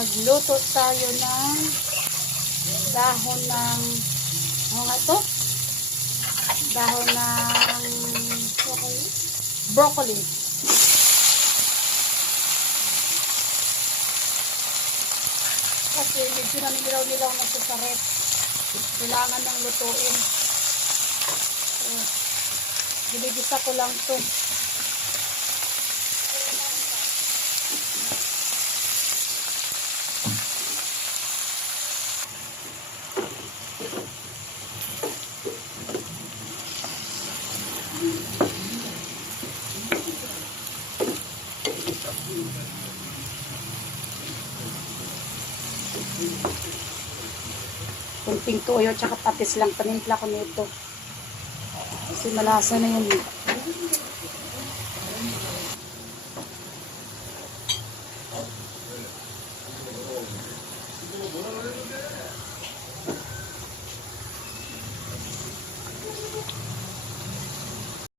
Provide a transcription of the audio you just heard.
Magluto tayo ng dahon ng ano nga to? Dahon ng broccoli. Kasi medyo nanilaw-nilaw na sa ref. Kailangan ng lutuin. So, ginigisa ko lang to. Kunting toyo tsaka patis lang panimpla ko nito kasi malasa na yun.